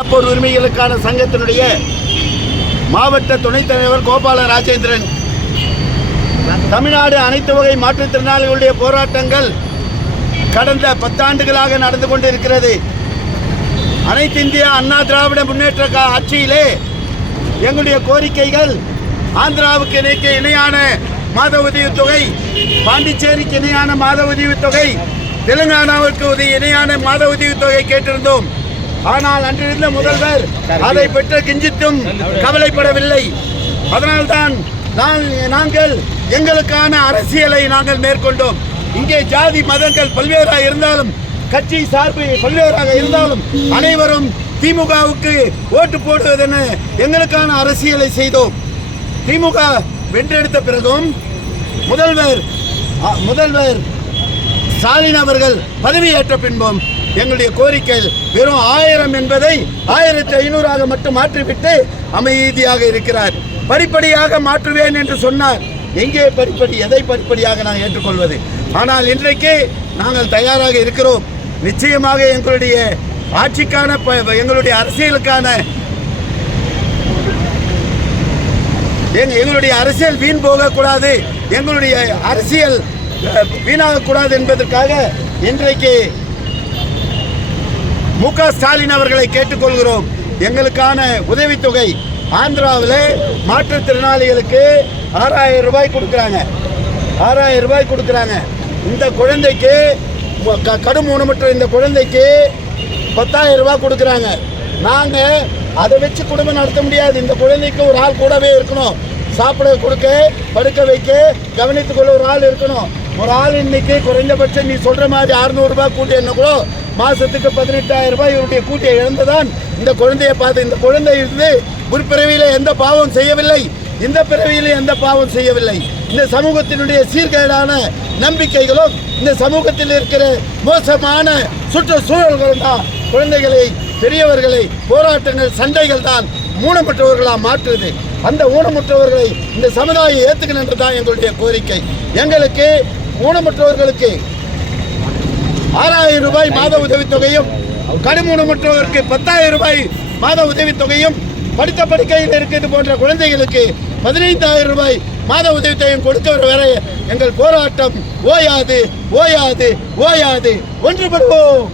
போர் உரிமைகளுக்கான சங்கத்தினுடைய மாவட்ட துணைத் தலைவர் கோபால ராஜேந்திரன். தமிழ்நாடு அனைத்து வகை மாற்றுத்திறனாளிகளுடைய போராட்டங்கள் கடந்த 10 ஆண்டுகளாக நடந்து கொண்டிருக்கிறது. அனைத்து இந்திய அண்ணா திராவிட முன்னேற்ற ஆட்சியிலே எங்களுடைய கோரிக்கைகள் ஆந்திராவுக்கு இணையான மாத உதவித்தொகை, பாண்டிச்சேரிக்கு இணையான மாத உதவித்தொகை, தெலுங்கானாவுக்கு இணையான மாத உதவித்தொகை கேட்டிருந்தோம். ஆனால் அன்றிருந்த முதல்வர் அதை பெற்ற கிஞ்சித்தும் கவலைப்படவில்லை. அதனால்தான் நாங்கள் எங்களுக்கான அரசியலை நாங்கள் மேற்கொண்டோம். இங்கே ஜாதி மதங்கள் பல்வேறாக இருந்தாலும், கட்சி சார்பு பல்வேறாக இருந்தாலும், அனைவரும் திமுகவுக்கு ஓட்டு போடுவதென எங்களுக்கான அரசியலை செய்தோம். திமுக வென்றெடுத்த பிறகும் முதல்வர் ஸ்டாலின் அவர்கள் பதவியேற்ற பின்பும் எங்களுடைய கோரிக்கை வெறும் 1000 என்பதை 1500 மட்டும் மாற்றிவிட்டு அமைதியாக இருக்கிறார். படிப்படியாக மாற்றுவேன் என்று சொன்னார். எங்கே படிப்படி? எதை படிப்படியாக நாங்கள் ஏற்றுக்கொள்வது? ஆனால் இன்றைக்கு நாங்கள் தயாராக இருக்கிறோம். நிச்சயமாக எங்களுடைய ஆட்சிக்கான, எங்களுடைய அரசியலுக்கான, எங்களுடைய அரசியல் வீண் போகக்கூடாது, எங்களுடைய அரசியல் வீணாகக்கூடாது என்பதற்காக இன்றைக்கு மு.க. ஸ்டாலின் அவர்களை கேட்டுக்கொள்கிறோம். எங்களுக்கான உதவித்தொகை ஆந்திராவில் மாற்றுத்திறனாளிகளுக்கு 6000 ரூபாய் கொடுக்குறாங்க. 6000 ரூபாய் கொடுக்குறாங்க. இந்த குழந்தைக்கு, கடும் ஊனமுற்ற இந்த குழந்தைக்கு 10,000 ரூபாய் கொடுக்குறாங்க. நாங்கள் அதை வச்சு குடும்பம் நடத்த முடியாது. இந்த குழந்தைக்கு ஒரு ஆள் கூடவே இருக்கணும். சாப்பிட கொடுக்க, படுக்க வைக்க, கவனித்துக்கொள்ள ஒரு ஆள் இருக்கணும். ஒரு ஆள் இன்னைக்கு குறைந்தபட்சம் நீ சொல்கிற மாதிரி 600 ரூபாய் கூட்டி என்ன கூட மாதத்துக்கு 18,000 ரூபாய் இவருடைய கூட்டியை இழந்துதான் இந்த குழந்தையை பார்த்து. இந்த குழந்தை இருந்து முற்பிறவியில் எந்த பாவம் செய்யவில்லை, இந்த பிறவியில் எந்த பாவம் செய்யவில்லை. இந்த சமூகத்தினுடைய சீர்கேடான நம்பிக்கைகளும், இந்த சமூகத்தில் இருக்கிற மோசமான சுற்றுச்சூழல்களும் தான் குழந்தைகளை, பெரியவர்களை, போராட்டங்கள், சண்டைகள் தான் ஊனமுற்றவர்களாக மாற்றுது. அந்த ஊனமுற்றவர்களை இந்த சமுதாயம் ஏற்றுக்கணும் என்று தான் எங்களுடைய கோரிக்கை. எங்களுக்கு ஊனமுற்றவர்களுக்கு 6000 ரூபாய் மாத உதவித்தொகையும், கடும் ஊனமுற்றவருக்கு 10,000 ரூபாய் மாத உதவித்தொகையும், படித்த படுக்கையில் இருக்கிறது போன்ற குழந்தைகளுக்கு 15,000 ரூபாய் மாத உதவித்தொகையும் கொடுக்க வரை எங்கள் போராட்டம் ஓயாது, ஓயாது, ஓயாது. ஒன்றுபடுவோம்.